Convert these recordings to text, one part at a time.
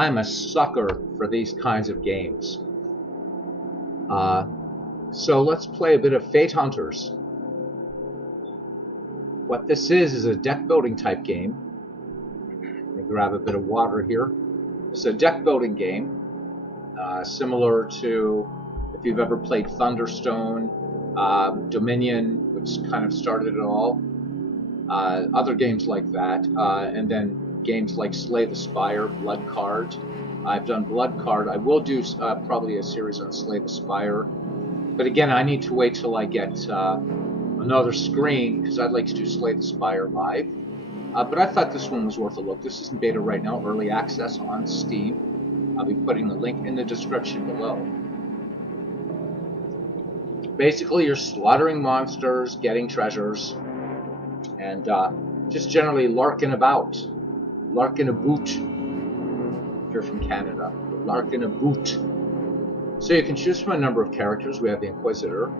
I'm a sucker for these kinds of games. So let's play a bit of Fate Hunters. What this is a deck building type game. Let me grab a bit of water here. It's a deck building game, similar to if you've ever played Thunderstone, Dominion, which kind of started it all, other games like that, and then games like Slay the Spire, Blood Card. I've done Blood Card. I will do probably a series on Slay the Spire, but again, I need to wait till I get another screen because I'd like to do Slay the Spire live. But I thought this one was worth a look. This is in beta right now, early access on Steam. I'll be putting the link in the description below. Basically, you're slaughtering monsters, getting treasures, and just generally larking about. Larking a boot. If you're from Canada. Larking a boot. So you can choose from a number of characters. We have the Inquisitor.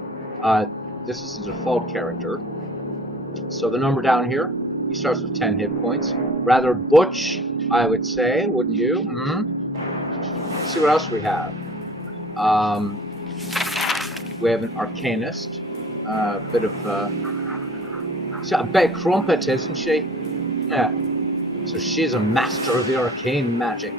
This is the default character. So the number down here, he starts with 10 hit points. Rather butch, I would say, wouldn't you? Let's see what else we have. We have an Arcanist. A bit of... she's a bit crumpet, isn't she? Yeah. So she's a master of the arcane magic.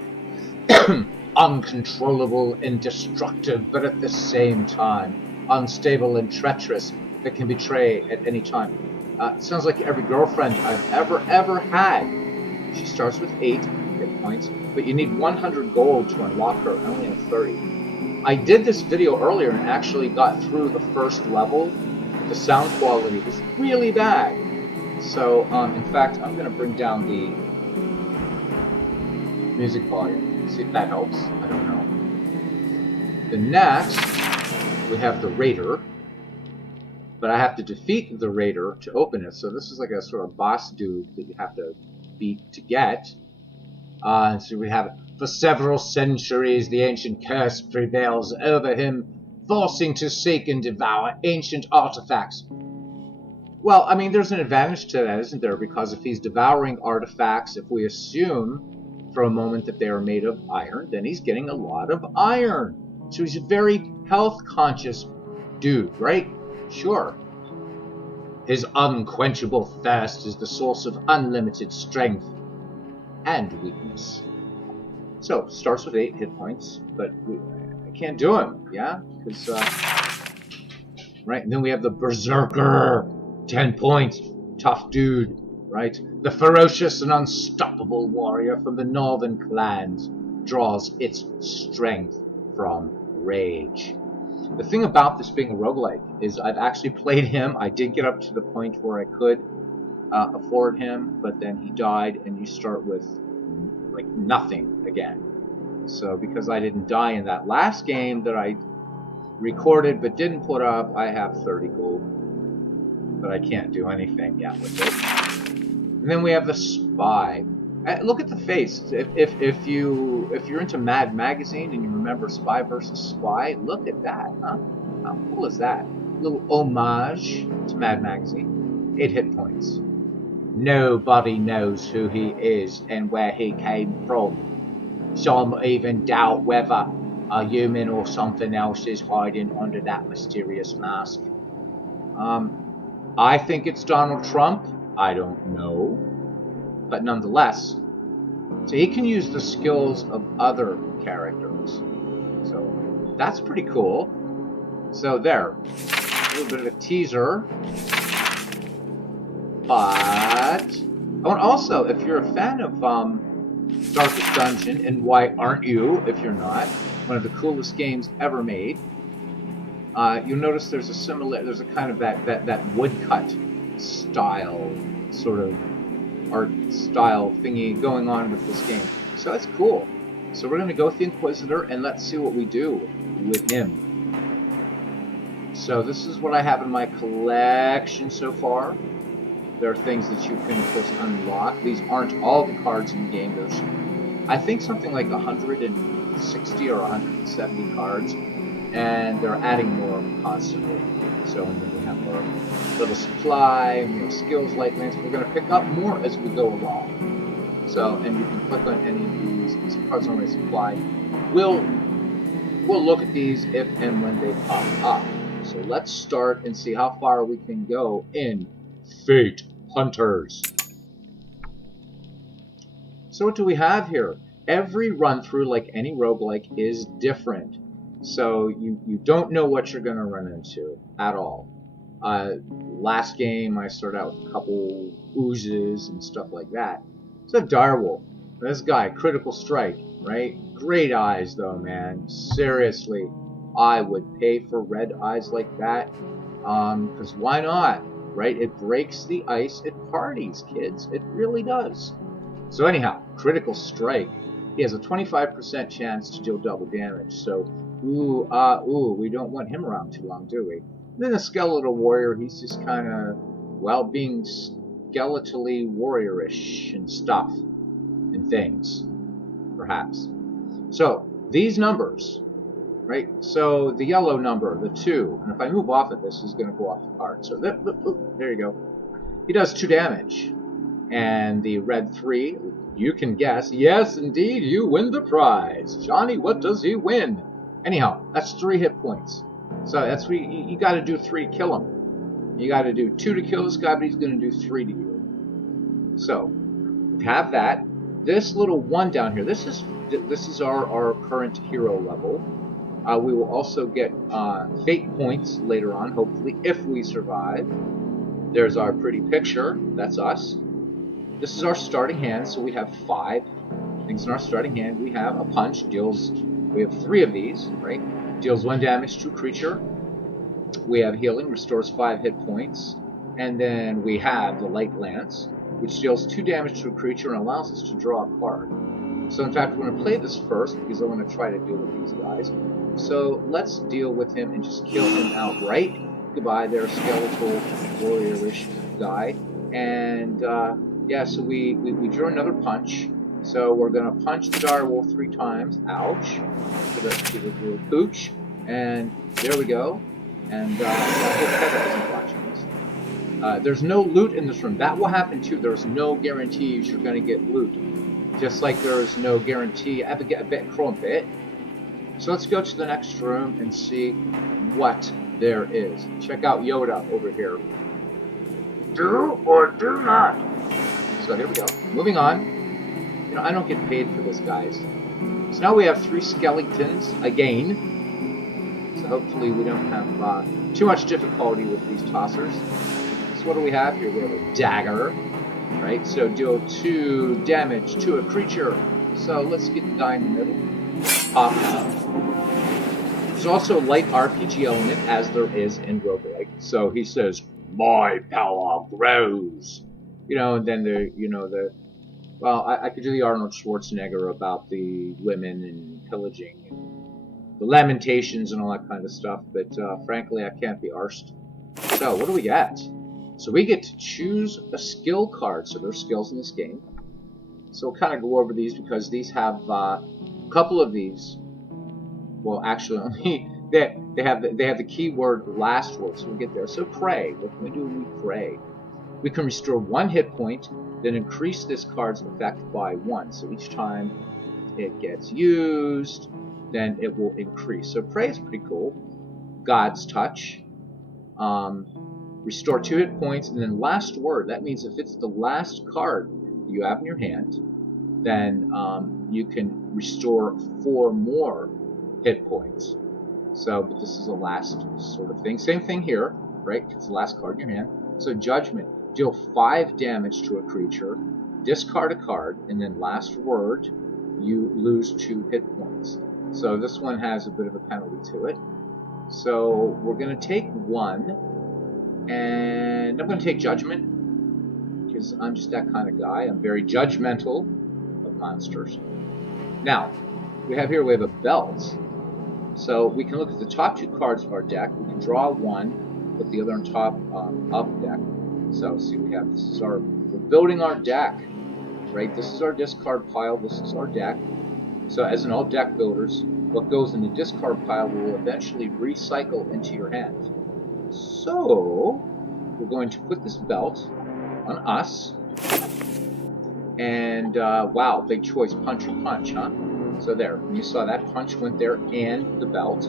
Uncontrollable and destructive, but at the same time, unstable and treacherous that can betray at any time. Sounds like every girlfriend I've ever had. She starts with 8 hit points, but you need 100 gold to unlock her. I only have 30. I did this video earlier and actually got through the first level. The sound quality was really bad. So, in fact, I'm going to bring down the music volume. See if that helps. I don't know. The next, we have the Raider. But I have to defeat the Raider to open it. So this is like a sort of boss dude that you have to beat to get. So we have, for several centuries, the ancient curse prevails over him, forcing to seek and devour ancient artifacts. Well, I mean, there's an advantage to that, isn't there? Because if he's devouring artifacts, if we assume for a moment that they are made of iron, then he's getting a lot of iron. So he's a very health-conscious dude, right? Sure. His unquenchable thirst is the source of unlimited strength and weakness. So, starts with 8 hit points, but I can't do him, yeah? Because, right, and then we have the Berserker, 10 points, tough dude, right? The ferocious and unstoppable warrior from the northern clans draws its strength from rage. The thing about this being a roguelike is I've actually played him. I did get up to the point where I could afford him, but then he died, and you start with like nothing again. So because I didn't die in that last game that I recorded but didn't put up, I have 30 gold, but I can't do anything yet with it. And then we have the Spy. Look at the face. If you're into Mad Magazine and you remember Spy vs. Spy, look at that, huh? How cool is that? A little homage to Mad Magazine. 8 hit points. Nobody knows who he is and where he came from. Some even doubt whether a human or something else is hiding under that mysterious mask. I think it's Donald Trump. I don't know. But nonetheless, so he can use the skills of other characters. So that's pretty cool. So there, a little bit of a teaser. But also, if you're a fan of Darkest Dungeon, and why aren't you if you're not? One of the coolest games ever made. You'll notice there's a kind of that woodcut style sort of art style thingy going on with this game. So that's cool. So we're going to go with the Inquisitor and let's see what we do with him. So this is what I have in my collection so far. There are things that you can, of course, unlock. These aren't all the cards in the game. There's, I think, something like 160 or 170 cards, and they're adding more constantly. So and then we have our little supply, skills, light lands. We're going to pick up more as we go along. So, and you can click on any of these. These cards are already supplied. We'll look at these if and when they pop up. So let's start and see how far we can go in Fate Hunters. So what do we have here? Every run through, like any roguelike, is different. So you don't know what you're going to run into at all. Last game I started out with a couple oozes and stuff like that. It's a direwolf. This guy, critical strike, right? Great eyes though, man. Seriously, I would pay for red eyes like that. Because why not? Right? It breaks the ice at parties, kids. It really does. So anyhow, critical strike. He has a 25% chance to deal double damage. So, we don't want him around too long, do we? And then the skeletal warrior, he's just kind of, well, being skeletally warriorish and stuff and things, perhaps. So these numbers, right? So the yellow number, the 2, and if I move off of this, is going to go off the card. So there you go. He does 2 damage. And the red 3, you can guess. Yes, indeed, you win the prize. Johnny, what does he win? Anyhow, that's 3 hit points. So that's you got to do 3 to kill him. You got to do 2 to kill this guy, but he's going to do 3 to you. So we have that. This little 1 down here. This is our current hero level. We will also get fate points later on, hopefully, if we survive. There's our pretty picture. That's us. This is our starting hand, so we have 5 things in our starting hand. We have a punch, we have 3 of these, right? Deals 1 damage to a creature. We have healing, restores 5 hit points. And then we have the light lance, which deals 2 damage to a creature and allows us to draw a card. So in fact, we're going to play this first, because I want to try to deal with these guys. So let's deal with him and just kill him outright. Goodbye there, skeletal warrior-ish guy. And yeah, so we drew another punch. So we're going to punch the direwolf 3 times. Ouch. To the little pooch. And there we go. And I hope Heather isn't watching this. There's no loot in this room. That will happen too. There's no guarantees you're going to get loot. Just like there's no guarantee I have to get a bit crumpet. So let's go to the next room and see what there is. Check out Yoda over here. Do or do not. So here we go. Moving on. You know, I don't get paid for this, guys. So now we have 3 skeletons again. So hopefully we don't have too much difficulty with these tossers. So what do we have here? We have a dagger, right? So deal 2 damage to a creature. So let's get the guy in the middle. Pop out. There's also a light RPG element, as there is in Roguelike. So he says, "My power grows." You know, and then well, I could do the Arnold Schwarzenegger about the women and pillaging and the lamentations and all that kind of stuff, but frankly, I can't be arsed. So, what do we get? So we get to choose a skill card. So there's skills in this game. So we'll kind of go over these because these have a couple of these. Well, actually, they have the keyword last word, so we'll get there. So pray. What can we do when we pray? We can restore 1 hit point, then increase this card's effect by 1. So each time it gets used, then it will increase. So pray is pretty cool. God's touch. Restore 2 hit points, and then last word. That means if it's the last card that you have in your hand, then you can restore 4 more hit points. So, but this is the last sort of thing. Same thing here, right? It's the last card in your hand. So judgment. Deal 5 damage to a creature, discard a card, and then last word, you lose 2 hit points. So this one has a bit of a penalty to it. So we're going to take 1, and I'm going to take judgment, because I'm just that kind of guy. I'm very judgmental of monsters. Now, we have a belt. So we can look at the top 2 cards of our deck. We can draw 1, put the other on top of deck. So see, we're building our deck, right? This is our discard pile. This is our deck. So as in all deck builders, what goes in the discard pile will eventually recycle into your hand. So we're going to put this belt on us. And wow, big choice, punch or punch, huh? So there, you saw that punch went there and the belt.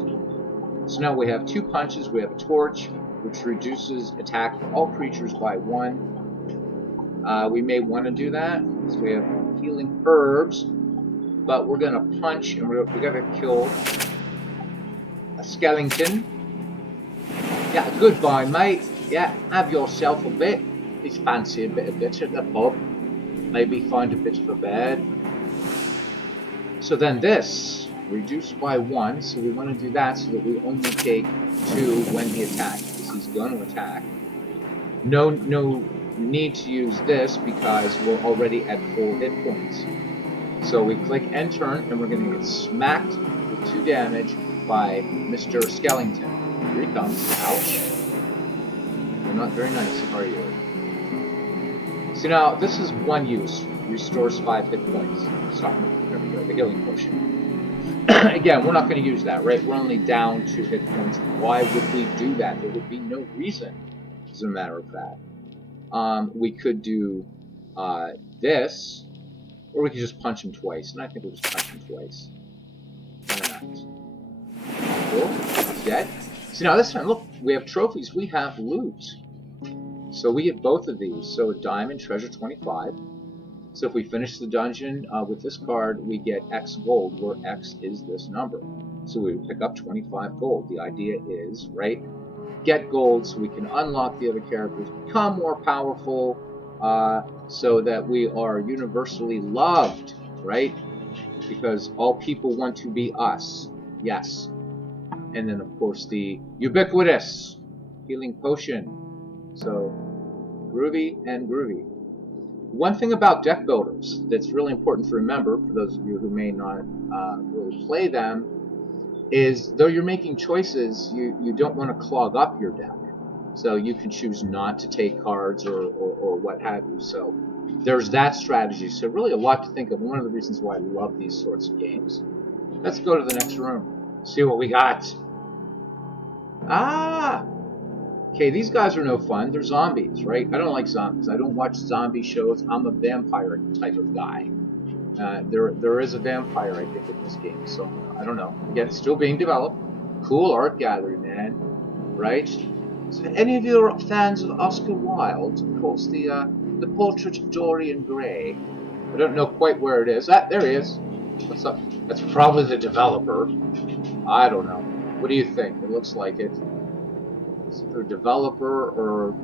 So now we have 2 punches. We have a torch, which reduces attack for all creatures by 1. We may want to do that. So we have healing herbs, but we're going to punch, and we got to kill a skeleton. Yeah, goodbye, mate. Yeah, have yourself a bit. Please fancy a bit of bits at the pub. Maybe find a bit of a bed. So then this, reduced by 1, so we want to do that so that we only take 2 when he attacks, because he's going to attack. No need to use this because we're already at full hit points. So we click end turn, and we're going to get smacked with 2 damage by Mr. Skellington. Here he comes. Ouch. You're not very nice, are you? So now, this is 1 use. Restores 5 hit points. Stop. There we go. The healing potion. Again, we're not going to use that, right? We're only down 2 hit points. Why would we do that? There would be no reason, as a matter of fact. We could do this, or we could just punch him twice. And I think we'll just punch him twice. Why not? Cool. He's dead. So now this time, look, we have trophies. We have loot. So we get both of these. So a diamond, treasure 25. So if we finish the dungeon with this card, we get X gold, where X is this number. So we pick up 25 gold. The idea is, right, get gold so we can unlock the other characters, become more powerful, so that we are universally loved, right? Because all people want to be us. Yes. And then, of course, the ubiquitous healing potion. So, groovy and groovy. One thing about deck builders that's really important to remember, for those of you who may not really play them, is though you're making choices, you don't want to clog up your deck. So you can choose not to take cards or what have you. So there's that strategy. So really a lot to think of. One of the reasons why I love these sorts of games. Let's go to the next room. See what we got. Ah! Okay, these guys are no fun. They're zombies, right? I don't like zombies. I don't watch zombie shows. I'm a vampire type of guy. There is a vampire, I think, in this game. So, I don't know. Again, it's still being developed. Cool art gallery, man. Right? So, any of you are fans of Oscar Wilde? Of course, the portrait of Dorian Gray. I don't know quite where it is. Ah, there he is. What's up? That's probably the developer. I don't know. What do you think? It looks like it. Is it a developer or,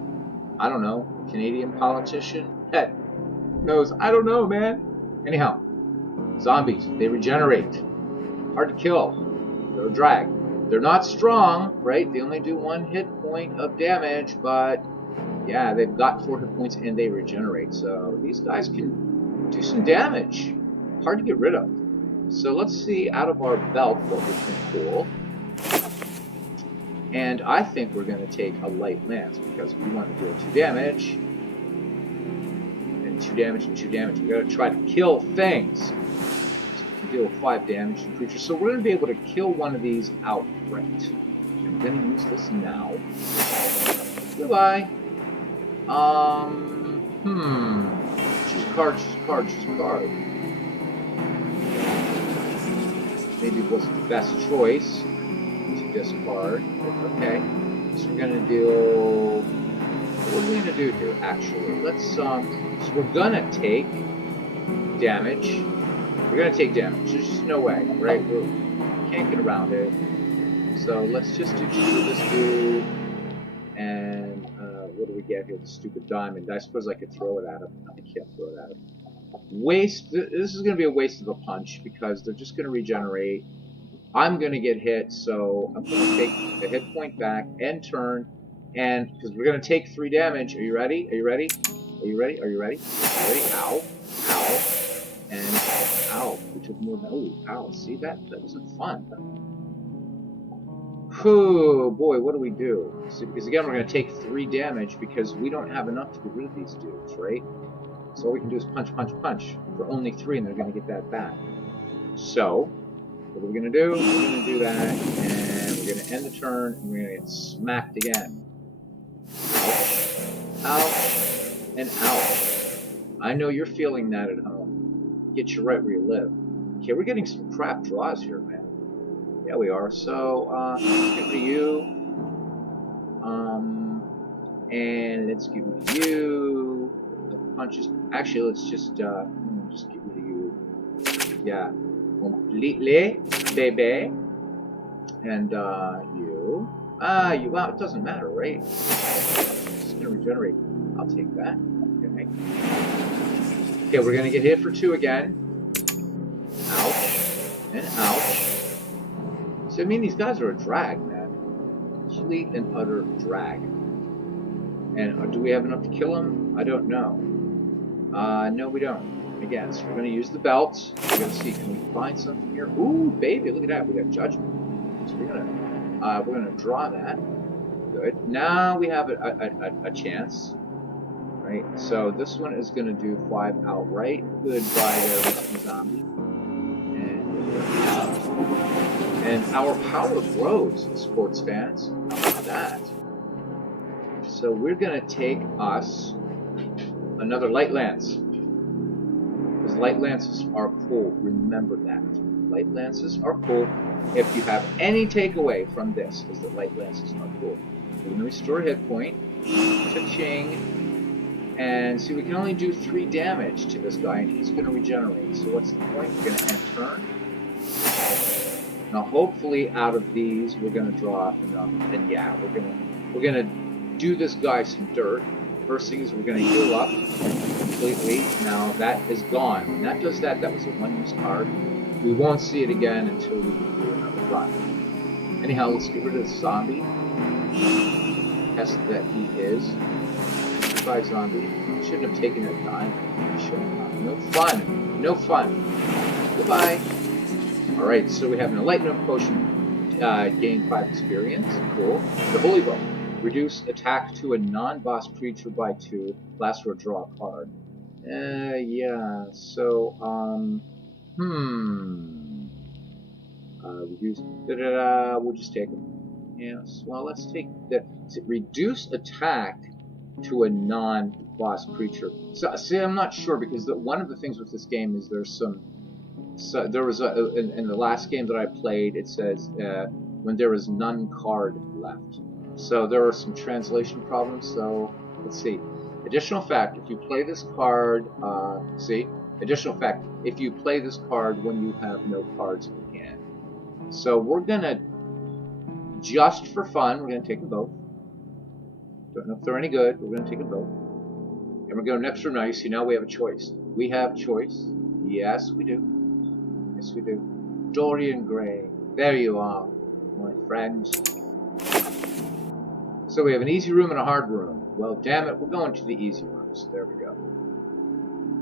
I don't know, a Canadian politician? Heck, who knows? I don't know, man. Anyhow, zombies. They regenerate. Hard to kill. They're a drag. They're not strong, right? They only do 1 hit point of damage, but yeah, they've got 4 hit points and they regenerate. So these guys can do some damage. Hard to get rid of. So let's see out of our belt what we can pull. And I think we're going to take a light lance because we want to deal 2 damage. And 2 damage and 2 damage. We've got to try to kill things. So we can deal 5 damage to creatures. So we're going to be able to kill one of these outright. I'm going to use this now. Goodbye. Choose a card, choose a card, choose a card. Maybe it wasn't the best choice to discard. Okay. So we're going to do... What are we going to do here, actually? Let's, so we're going to take damage. We're going to take damage. There's just no way, right? We can't get around it. So let's just do this dude. And what do we get here? The stupid diamond. I suppose I could throw it at him. I can't throw it at him. Waste. This is going to be a waste of a punch because they're just going to regenerate. I'm going to get hit, so I'm going to take a hit point back, end turn, and because we're going to take 3 damage. Are you ready? Are you ready? Are you ready? Are you ready? Are you ready? Ow. Ow. And ow. We took more than... Oh, ow. See, that wasn't fun. Oh, boy, what do we do? So, because again, we're going to take 3 damage because we don't have enough to get rid of these dudes, right? So all we can do is punch, punch, punch for only 3, and they're going to get that back. So... what are we going to do? We're going to do that, and we're going to end the turn, and we're going to get smacked again. Ouch. Ouch. And ouch. I know you're feeling that at home. Get you right where you live. Okay, we're getting some crap draws here, man. Yeah, we are. So, let's get rid of you. And let's get rid of you. The punches. Actually, let's just get rid of you. Yeah, completely, baby. And you. Well, it doesn't matter, right? It's just gonna regenerate. I'll take that. Okay. Okay, we're gonna get hit for 2 again. Ouch. And ouch. So I mean, these guys are a drag, man. Complete and utter drag. And do we have enough to kill him? I don't know. No, we don't. Again, so we're gonna use the belts. We're gonna see, can we find something here? Ooh, baby, look at that. We got judgment. So we're gonna draw that. Good. Now we have a chance, right? So this one is gonna do 5 outright. Goodbye there, Mr. Zombie. And our power grows, sports fans. How about that? So we're gonna take us another light lance. Because light lances are cool. Remember that. Light lances are cool. If you have any takeaway from this, is that light lances are cool. We're going to restore hit point. Cha-ching. And see, we can only do 3 damage to this guy, and he's going to regenerate. So what's the point? We're going to end turn. Now, hopefully, out of these, we're going to draw enough. And yeah, we're gonna do this guy some dirt. First thing is we're going to heal up completely. Now that is gone. When that does that, that was a 1-use card. We won't see it again until we do another run. Anyhow, let's get rid of the zombie. Test that he is. Goodbye, zombie. Shouldn't have taken that time. No fun. No fun. Goodbye. Alright, so we have an enlightenment potion. Gain 5 experience. Cool. The holy bow. Reduce attack to a non-boss creature by 2. Last row, draw a card. Yeah. So, reduce. We'll just take them. Yes. Well, let's take the reduce attack to a non-boss creature. So, see, I'm not sure because one of the things with this game is there's some. So there was in the last game that I played, it says when there is none card left. So there are some translation problems. So let's see. Additional fact: if you play this card, additional fact: if you play this card when you have no cards in hand. So we're gonna, just for fun, we're gonna take them both. Don't know if they're any good. We're gonna take them both, and we're going next room now. You see, now we have a choice. We have choice. Yes, we do. Yes, we do. Dorian Gray. There you are, my friends. So we have an easy room and a hard room. Well, damn it, we're going to the easy rooms. There we go.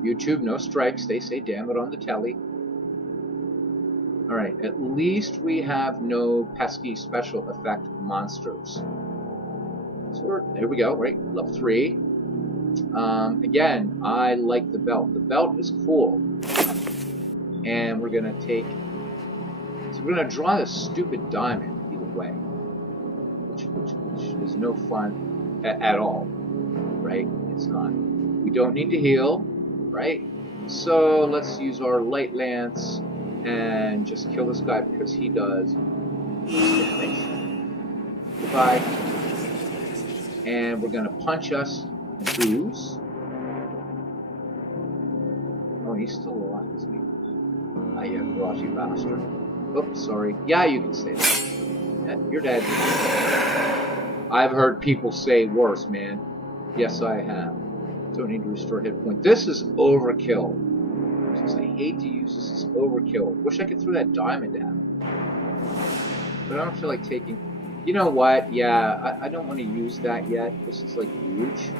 YouTube, no strikes. They say damn it on the telly. Alright, at least we have no pesky special effect monsters. So there we go, right? Level 3. Again, I like the belt. The belt is cool. And we're going to take... So we're going to draw this stupid diamond either way. Which is no fun at all. Right? It's not. We don't need to heal. Right? So let's use our light lance and just kill this guy because he does damage. Goodbye. And we're going to punch us and ooze. Oh, he's still alive, isn't he? Ah, you rotty bastard. Oops, sorry. Yeah, you can say that. Yeah, you're dead. I've heard people say worse, man. Yes, I have. Don't need to restore hit point. This is overkill. I hate to use this as overkill. Wish I could throw that diamond at him. But I don't feel like taking... You know what? Yeah, I don't want to use that yet. This is like huge.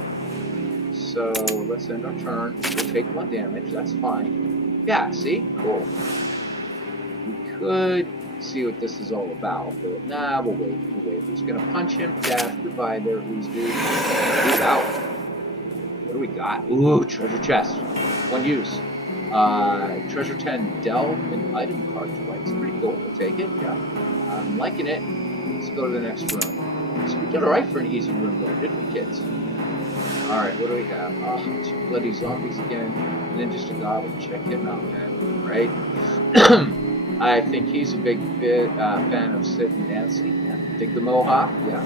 So let's end our turn. We'll take 1 damage. That's fine. Yeah, see? Cool. We could see what this is all about. But nah, we'll wait. We'll wait. We're just going to punch him. Death. Goodbye there, please, dude. He's out. What do we got? Ooh, treasure chest. 1 use. Treasure 10. Delve an item card twice. Pretty cool. We'll take it. Yeah. I'm liking it. Let's go to the next room. So we did alright for an easy room there, didn't we, kids? Alright, what do we have? Oh, 2 bloody zombies again. And then just a goblin. Check him out, man. Right? I think he's a big fan of Sid and Nancy. Yeah. Dig the mohawk. Yeah,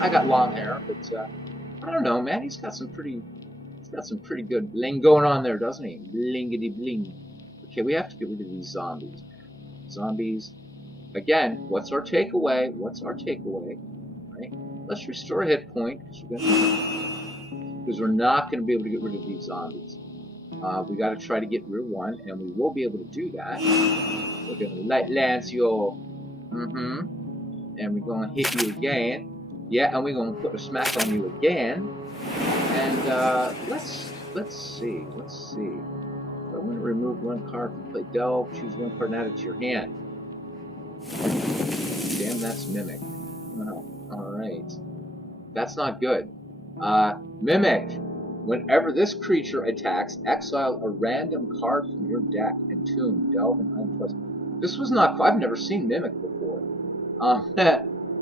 I got long hair, but I don't know, man. He's got some pretty good bling going on there, doesn't he? Blingity bling. Okay, we have to get rid of these zombies. Zombies. Again, what's our takeaway? What's our takeaway? Right? Let's restore a hit point because we're not going to be able to get rid of these zombies. We got to try to get rid of one, and we will be able to do that. We're going to light lance your, and we're going to hit you again. Yeah, and we're going to put a smack on you again. And let's see. I want to remove 1 card from play delve. Choose 1 card and add it to your hand. Damn, that's mimic. Oh, all right, that's not good. Mimic. Whenever this creature attacks, exile a random card from your deck and tomb, delve, and hunt twice. This was not. I've never seen Mimic before.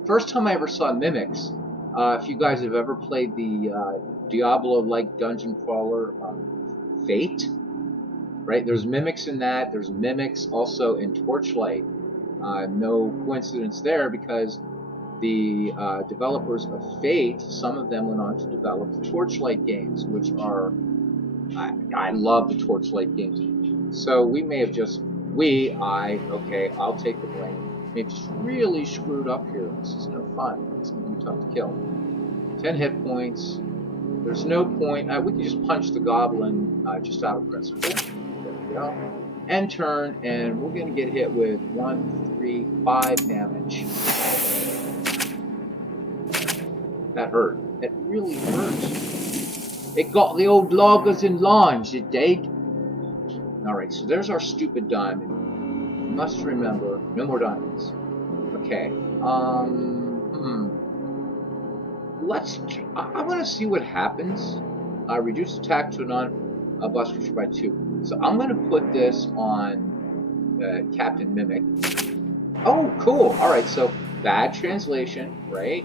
First time I ever saw Mimics. If you guys have ever played the Diablo-like dungeon crawler, Fate, right? There's Mimics in that. There's Mimics also in Torchlight. No coincidence there because the developers of Fate, some of them went on to develop the Torchlight games, which are, I love the Torchlight games. So we may have just, okay, I'll take the blame. Maybe just really screwed up here. This is no fun. It's going to be tough to kill. 10 hit points. There's no point. We can just punch the goblin just out of principle. There we go. End turn, and we're going to get hit with 1, 3, 5 damage. That hurt. It really hurt. It got the old loggers in lines, it did. Alright, so there's our stupid diamond. You must remember, no more diamonds. Okay. I want to see what happens. Reduce attack to a non-boss creature by 2. So I'm going to put this on Captain Mimic. Oh, cool. Alright, so bad translation, right?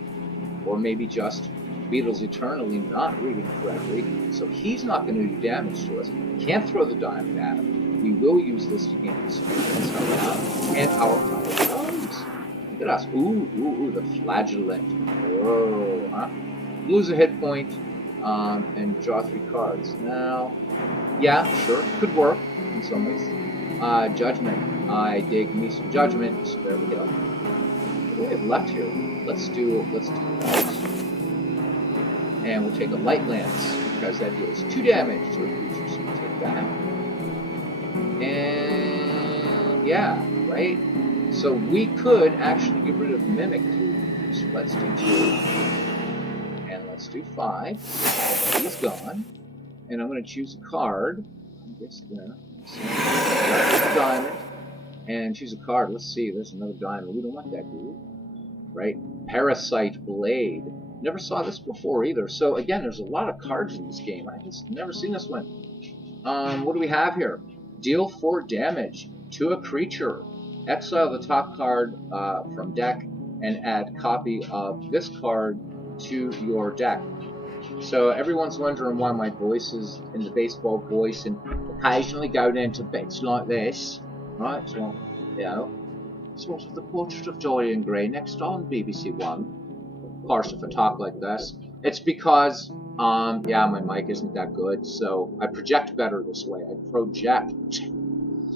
Or maybe just Beatles eternally not reading correctly, so he's not going to do damage to us. Can't throw the diamond at him. We will use this to gain experience and our power. Look at us. Ooh, the flagellant. Whoa, huh? Lose a hit point and draw 3 cards. Now, yeah, sure, could work in some ways. Judgment. I dig me some judgment. So there we go. What do we have left here? Let's do that. And we'll take a light lance because that deals 2 damage to a creature, so we'll take that. And yeah, right? So we could actually get rid of Mimic too. So let's do 2. And let's do 5. He's gone. And I'm going to choose a card. I guess there. Diamond. And choose a card. Let's see, there's another diamond. We don't want that, do we? Right? Parasite Blade. Never saw this before either. So again, there's a lot of cards in this game. I just never seen this one. What do we have here? Deal 4 damage to a creature. Exile the top card from deck and add copy of this card to your deck. So everyone's wondering why my voice is in the baseball voice and occasionally going into bits like this. Right? So, you know, sort of the portrait of Dorian Gray next on BBC One. Of course, if I talk like this, it's because, yeah, my mic isn't that good, so I project better this way. I project.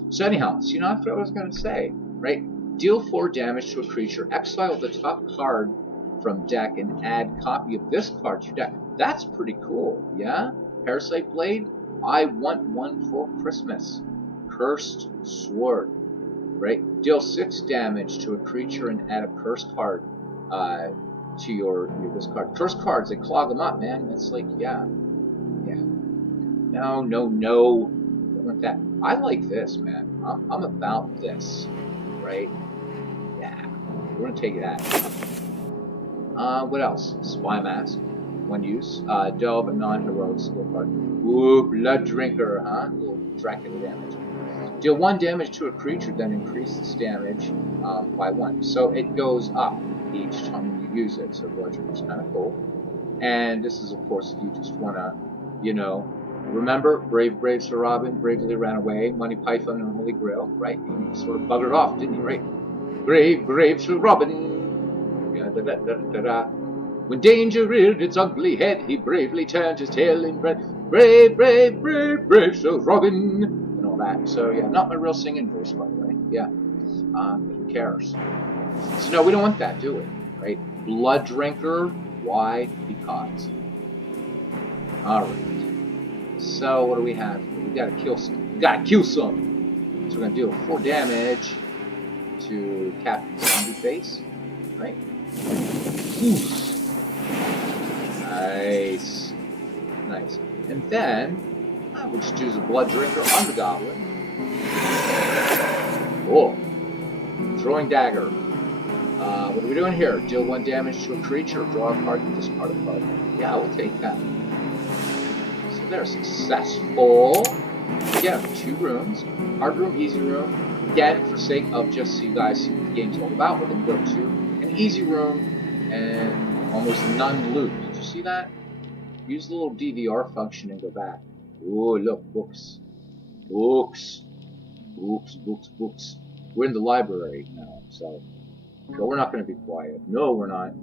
So anyhow, so you know, I forgot what I was going to say, right? Deal 4 damage to a creature, exile the top card from deck, and add copy of this card to your deck. That's pretty cool, yeah? Parasite Blade, I want one for Christmas. Cursed Sword, right? Deal 6 damage to a creature and add a curse card to your discard. Curse cards, they clog them up, man. It's like, yeah. No. Don't want that. I like this, man. I'm about this, right? Yeah. We're gonna take that. What else? Spy Mask. One use. Delve a non-heroic skill card. Ooh, Blood Drinker, huh? A little Dracula damage. Deal 1 damage to a creature, then increase its damage by 1. So it goes up each time you use it. So Blood Drinker's kind of cool. And this is, of course, if you just want to, you know, remember, brave Sir Robin bravely ran away, Monty Python and Holy Grail, right? He sort of buggered off, didn't he, right? Brave Sir Robin. Yeah, da, da, da, da, da. When danger reared its ugly head, he bravely turned his tail and ran. Brave Sir Robin. And all that. So, yeah, not my real singing voice, by the way. Yeah. Who cares? So, no, we don't want that, do we? Right? Blood drinker. Why? Because. Alright. So, what do we have here? We gotta kill some. We gotta kill some! So, we're gonna deal 4 damage to Captain Zombie Face. Right? Oof. Nice. Nice. And then, we'll just use a blood drinker on the goblin. Oh. Throwing dagger. What are we doing here? Deal 1 damage to a creature, draw a card, and discard a card. Yeah, we'll take that. So they're successful. Again, 2 rooms. Hard room, easy room. Again, for sake of just so you guys see what the game's all about, we're going to go to an easy room and almost none loot. Did you see that? Use the little DVR function and go back. Oh, look, books. Books. Books, books, books. We're in the library now, so we're not going to be quiet. No, we're not.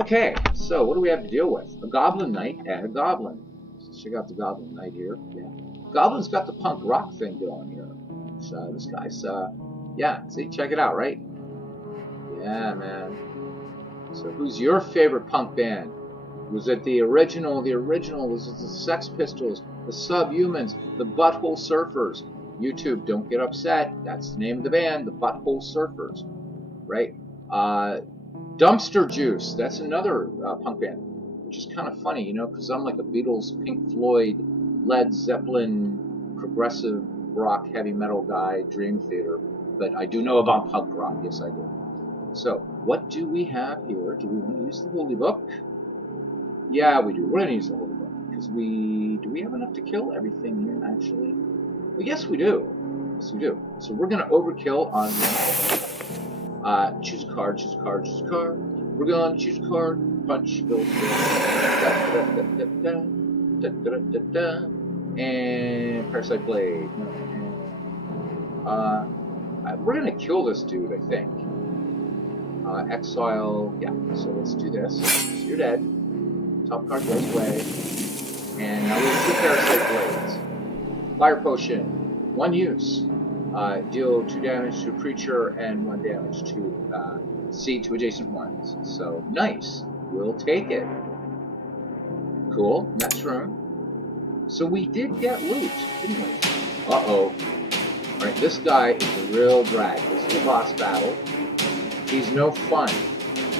Okay, so what do we have to deal with? A goblin knight and a goblin. Let's check out the goblin knight here. Yeah, goblin's got the punk rock thing going here. So this guy's, yeah. See, check it out, right? Yeah, man. So who's your favorite punk band? Was it the original? The original was it the Sex Pistols, the Subhumans, the Butthole Surfers? YouTube, don't get upset. That's the name of the band, the Butthole Surfers, right? Dumpster Juice. That's another punk band, which is kind of funny, you know, because I'm like a Beatles, Pink Floyd, Led Zeppelin, progressive rock, heavy metal guy, Dream Theater, but I do know about punk rock. Yes, I do. So, what do we have here? Do we want to use the Holy Book? Yeah, we do. We're going to use the Holy Book because do we have enough to kill everything here? Actually, well, yes, we do. Yes, we do. So we're going to overkill on. Choose a card. Choose a card. Choose a card. We're going to choose a card. Punch. Build. And Parasite Blade. We're going to kill this dude, I think. Exile. Yeah. So let's do this. So you're dead. Top card goes away. And now we have 2 Parasite Blades. Fire Potion. 1 use. Deal 2 damage to a creature and 1 damage to seed to adjacent ones. So, nice. We'll take it. Cool. Next room. So we did get loot, didn't we? Uh-oh. Alright, this guy is a real drag. This is a boss battle. He's no fun.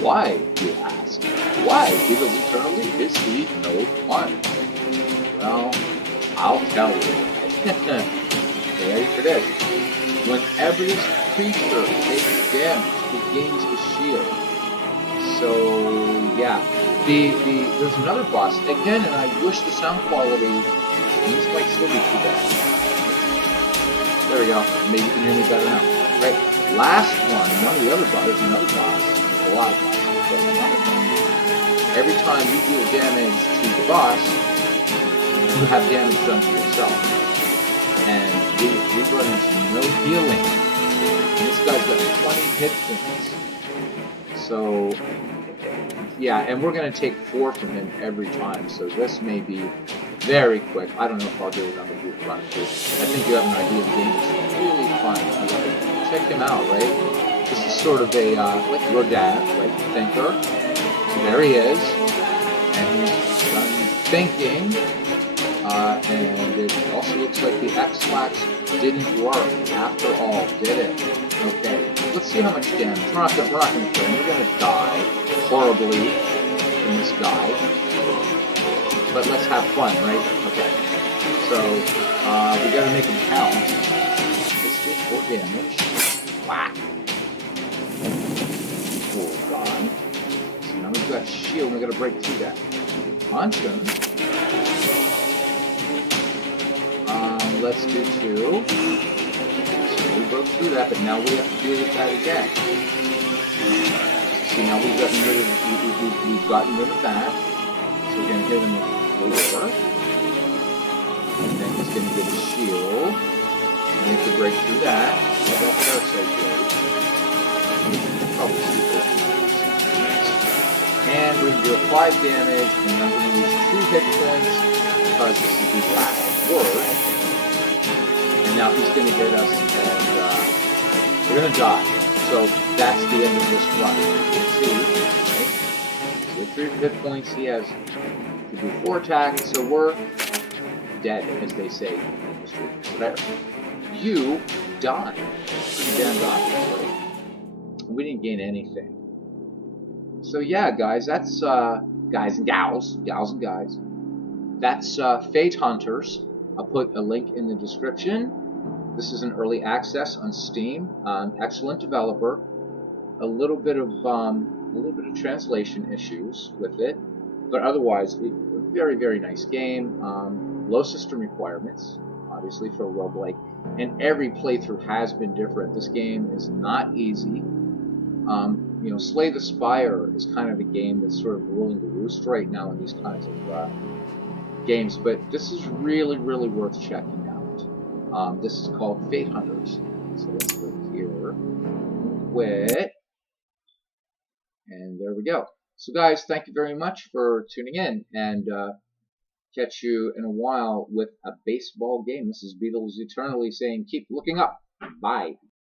Why, you ask? Why? Because eternally is he no fun? Well, I'll tell you. Ready for this? Whenever this creature takes damage, it gains a shield. So, yeah. There's another boss. Again, and I wish the sound quality, and this might still be too bad. There we go. Maybe you can hear me better now. Right? Last one of the other bosses, another boss. A lot of bosses. Every time you deal damage to the boss, you have damage done to yourself. And we run into no healing. And this guy's got 20 hit points. So, yeah, and we're going to take 4 from him every time. So this may be very quick. I don't know if I'll do another group run too. I think you have an idea of the game. It's really fun. Check him out, right? This is sort of a, like your dad, like thinker. So there he is. And he's done thinking. And it also looks like the X-Lax didn't work after all, did it? Okay, let's see how much damage. We're not gonna kill him. We're gonna die horribly from this guy. But let's have fun, right? Okay. So, we gotta make him count. This did 4 damage. Whack. Oh, God. So now we've got shield, and we gotta break through that. Punch him. Let's do 2. So we broke through that, but now we have to deal with that again. See, now we've gotten rid of that. So we're going to hit him with 4. And then he's going to get a shield. And we have to break through that. What about Parasite Blade? Probably see it. And we're going to do 5 damage. And I'm going to use 2 hit points because this is the last word. And now he's going to hit us, and we're going to die. So that's the end of this run. You can see, right? So with 3 hit points, he has to do 4 attacks. So we're dead, as they say in history. But you died. Pretty damn obviously. We didn't gain anything. So yeah, guys, that's guys and gals and guys. That's Fate Hunters. I'll put a link in the description. This is an early access on Steam. Excellent developer. A little bit of translation issues with it, but otherwise, a very, very nice game. Low system requirements, obviously, for a roguelike, and every playthrough has been different. This game is not easy. You know, Slay the Spire is kind of a game that's sort of ruling the roost right now in these kinds of games, but this is really, really worth checking out. This is called Fate Hunters. So let's go here, quit, and there we go. So guys, thank you very much for tuning in, and catch you in a while with a baseball game. This is Beatles Eternally saying keep looking up. Bye.